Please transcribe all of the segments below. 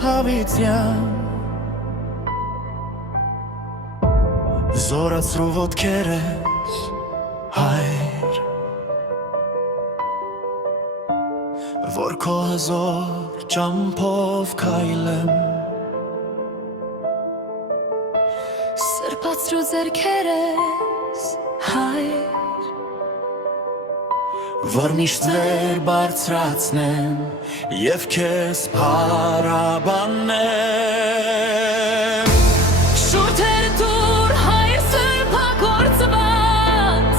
հավիտյան Զորացրու ոտքերս հայր Որ քո հզոր ճամփով քայլեմ Սրբացրու ձեռքերս հայր Որ միշտ վեր բարձրացնեմ Եվ քեզ փառաբանեմ Շուրթեր դուր հայր սրբագործված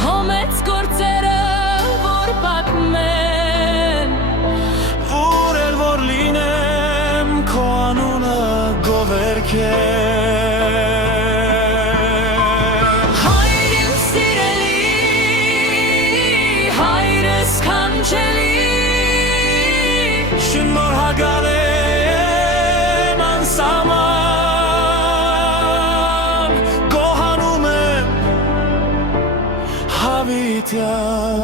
Քո մեծ գործերը որ պատմեն Որել որ լինեմ քո անունը գովերքեմ Շնոր հագալեմ անսաման Գոհանում եմ հավիտյան